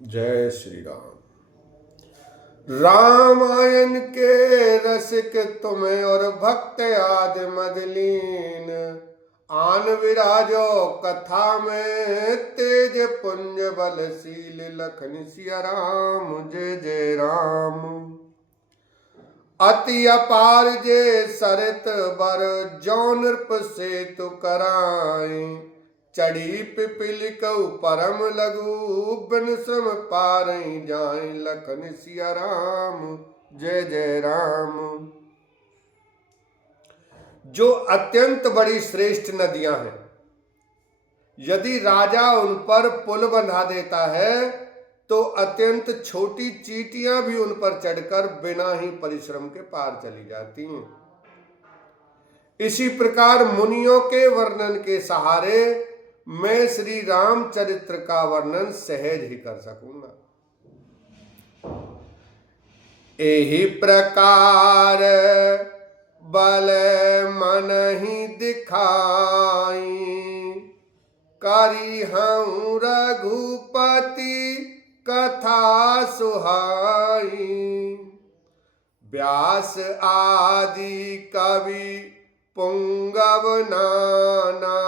जय श्री राम। रामायण के रसिक तुम्हें और भक्त आदि मदलीन, आन विराजो कथा में तेज पुंज बलशील, लखन सिया राम जय जय राम। अति अपार जे सरित बर, जो नृप सेतु कराई, चढ़ी पिपीलिकऊ परम लघु, बिन सम पारई जाए, लखन सिया राम जय जय राम। जो अत्यंत बड़ी श्रेष्ठ नदियां हैं, यदि राजा उन पर पुल बंधा देता है तो अत्यंत छोटी चींटियां भी उन पर चढ़कर बिना ही परिश्रम के पार चली जाती हैं। इसी प्रकार मुनियों के वर्णन के सहारे मैं श्री रामचरित्र का वर्णन सहज ही कर सकूंगा। एही प्रकार बल मन ही दिखाई, करी हूँ रघुपति कथा सुहाई। व्यास आदि कवि पुंगव नाना,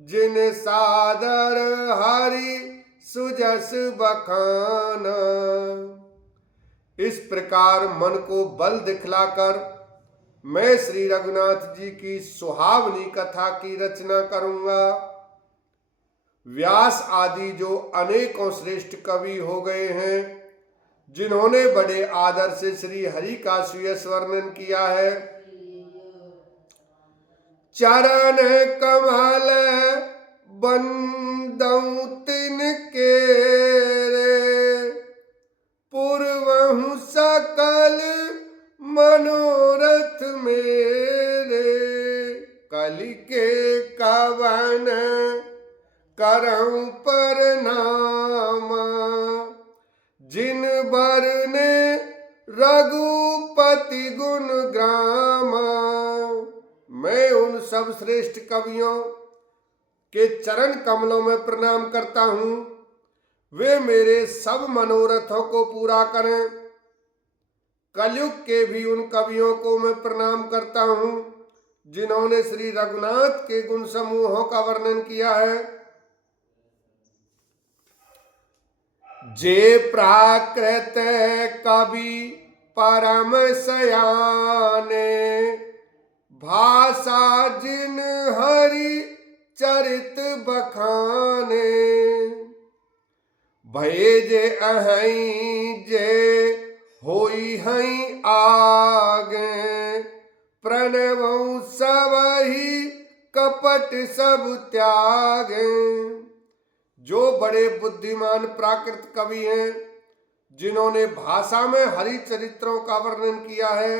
जिन सादर हरि सुजस बखाना। इस प्रकार मन को बल दिखलाकर मैं श्री रघुनाथ जी की सुहावनी कथा की रचना करूंगा। व्यास आदि जो अनेकों श्रेष्ठ कवि हो गए हैं, जिन्होंने बड़े आदर से श्री हरि का सुयश वर्णन किया है। चरण कमल बंदऊ तिनके रे, पूर्वहु सकल मनोरथ मेरे। कलि के कवन करऊं प्रणाम, जिन बरने रघुपति गुण ग्राम। मैं उन सब श्रेष्ठ कवियों के चरण कमलों में प्रणाम करता हूं, वे मेरे सब मनोरथों को पूरा करें। कलयुग के भी उन कवियों को मैं प्रणाम करता हूं, जिन्होंने श्री रघुनाथ के गुण समूहों का वर्णन किया है। जे प्राकृत कवि परम सयाने, भाषा जिन हरि चरित बखाने। भय जे अहई जे होई हई आगे, प्रणवऊ सबहि कपट सब त्यागे। जो बड़े बुद्धिमान प्राकृत कवि हैं, जिन्होंने भाषा में हरि चरित्रों का वर्णन किया है,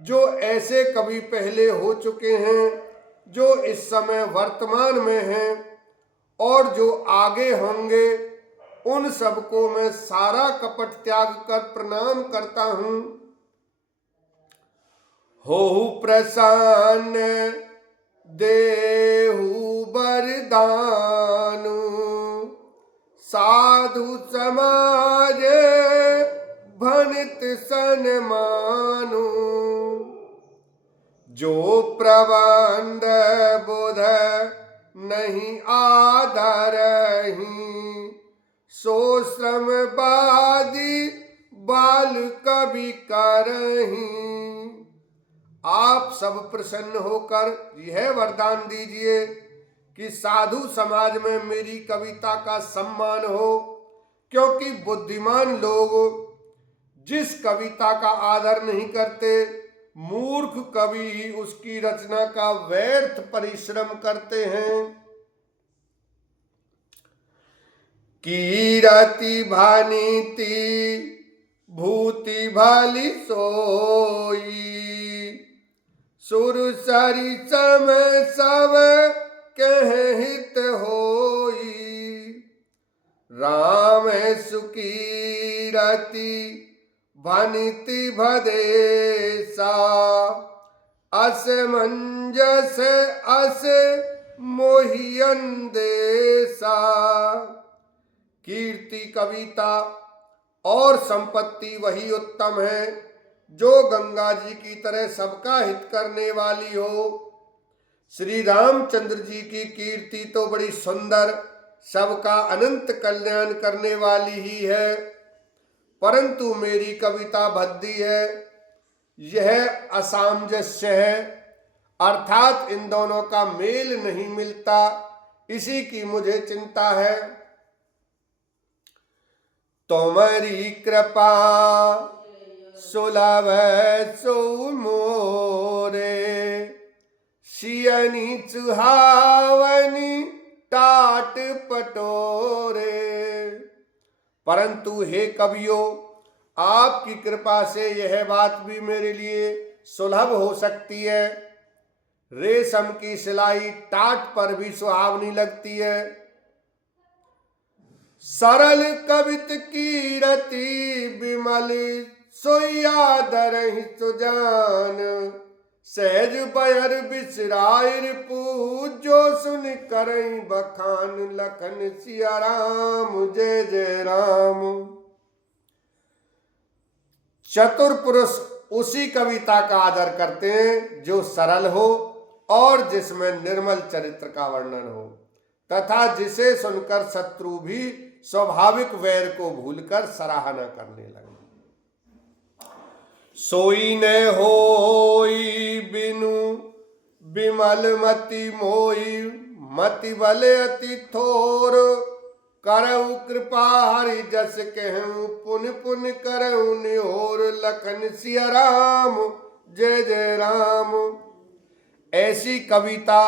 जो ऐसे कवि पहले हो चुके हैं, जो इस समय वर्तमान में हैं और जो आगे होंगे, उन सबको मैं सारा कपट त्याग कर प्रणाम करता हूं। होहु प्रसन्न देहु बरदानु, साधु समाज भनित सन्मानु। जो प्रबंध बुध नहीं आदरही, सो श्रमवादी बाल कवि करही। आप सब प्रसन्न होकर यह वरदान दीजिए कि साधु समाज में मेरी कविता का सम्मान हो, क्योंकि बुद्धिमान लोग जिस कविता का आदर नहीं करते, मूर्ख कवि उसकी रचना का व्यर्थ परिश्रम करते हैं। कीरति भानीति भूति भाली सोई, सुर सरि सम सब कह हित होई। राम सुकीरति भनिति भदेसा, असमंजस अस मोहियन देसा। कीर्ति, कविता और संपत्ति वही उत्तम है जो गंगा जी की तरह सबका हित करने वाली हो। श्री रामचंद्र जी की कीर्ति तो बड़ी सुंदर, सबका अनंत कल्याण करने वाली ही है, परंतु मेरी कविता भद्दी है, यह असामंजस्य है, अर्थात इन दोनों का मेल नहीं मिलता, इसी की मुझे चिंता है। तुम्हारी कृपा सुलभ सो मोरे, सियनी चुहावनी टाट पटोरे। परंतु हे कवियों, आपकी कृपा से यह बात भी मेरे लिए सुलभ हो सकती है। रेशम की सिलाई टाट पर भी सुहावनी लगती है। सरल कवित कीरति विमल सोया दरहि सुजान, सहज बयर बिसराय पूजो सुन करई बखान, लखन सिया राम जय जय राम। चतुर पुरुष उसी कविता का आदर करते हैं जो सरल हो और जिसमें निर्मल चरित्र का वर्णन हो, तथा जिसे सुनकर शत्रु भी स्वाभाविक वैर को भूलकर सराहना करने लगे। सोई न होई बिनु बिमल मति मोई, मति बल अति थोर, करऊ कृपा हरि जस कहूं, पुन पुन करऊ निहोर, लखन सिया राम जय जय राम। ऐसी कविता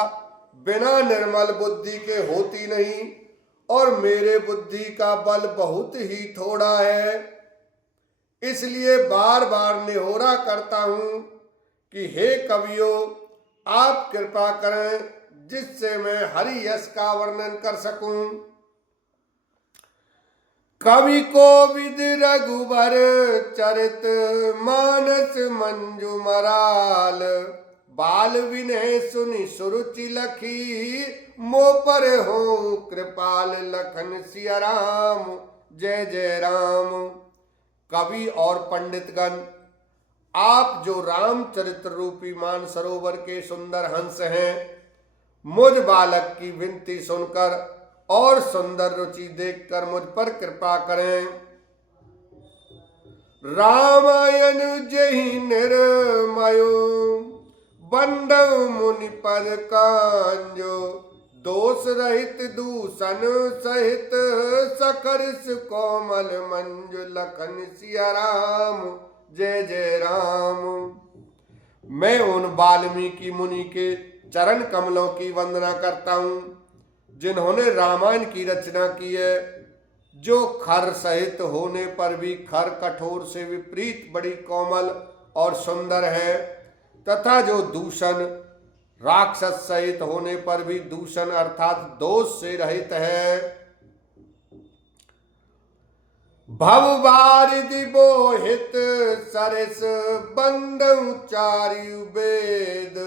बिना निर्मल बुद्धि के होती नहीं, और मेरे बुद्धि का बल बहुत ही थोड़ा है, इसलिए बार बार निहोरा करता हूं कि हे कवियों, आप कृपा करें जिससे मैं हरि यश का वर्णन कर सकूं। कवि को विद रघुबर चरित मानस मंजू मराल, बाल विनय सुनि सुरुचि लखी, मो पर हो कृपाल, लखन सिया राम जय जय राम। कवि और पंडितगण, आप जो रामचरित्र रूपी मान सरोवर के सुंदर हंस हैं, मुझ बालक की विनती सुनकर और सुंदर रुचि देखकर मुझ पर कृपा करें। रामायण जहि निर्मयो बंदव मुनि पद कांजो, दोष रहित दूषण सहित सकर्ष कोमल मंजु, लखन सिया राम जय जय राम। मैं उन वाल्मीकि मुनि के चरण कमलों की वंदना करता हूँ जिन्होंने रामायण की रचना की है, जो खर सहित होने पर भी खर कठोर से विपरीत बड़ी कोमल और सुंदर है, तथा जो दूषण राक्षस सहित होने पर भी दूषण अर्थात दोष से रहित है। भव बारिधि बोहित सरस बंदउ चारु वेद,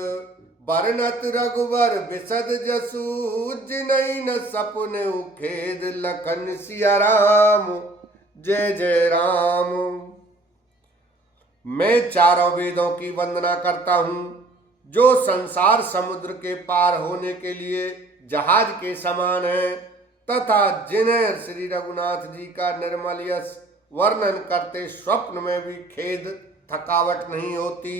बरनत रघुवर बिसद जसु, जिनहि न सपुन खेद, लखन सिया राम जय जय राम। मैं चारों वेदों की वंदना करता हूँ जो संसार समुद्र के पार होने के लिए जहाज के समान है, तथा जिन्हें श्री रघुनाथ जी का निर्मल यश वर्णन करते स्वप्न में भी खेद थकावट नहीं होती।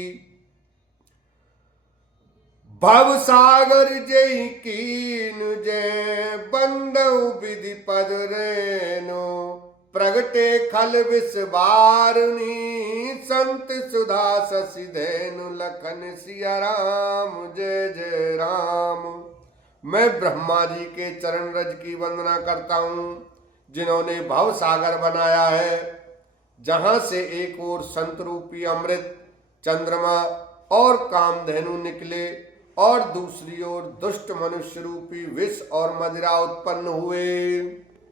भव सागर जय कीन जय बंदउ विधि पद रेनो, प्रगटे खल विषवारुणी, संत सुधा शशि धेनु, लखन सिया राम जय जय राम। मैं ब्रह्मा जी के चरण रज की वंदना करता हूँ जिन्होंने भव सागर बनाया है, जहां से एक ओर संत रूपी अमृत चंद्रमा और कामधेनु निकले और दूसरी ओर दुष्ट मनुष्य रूपी विष और मदिरा उत्पन्न हुए।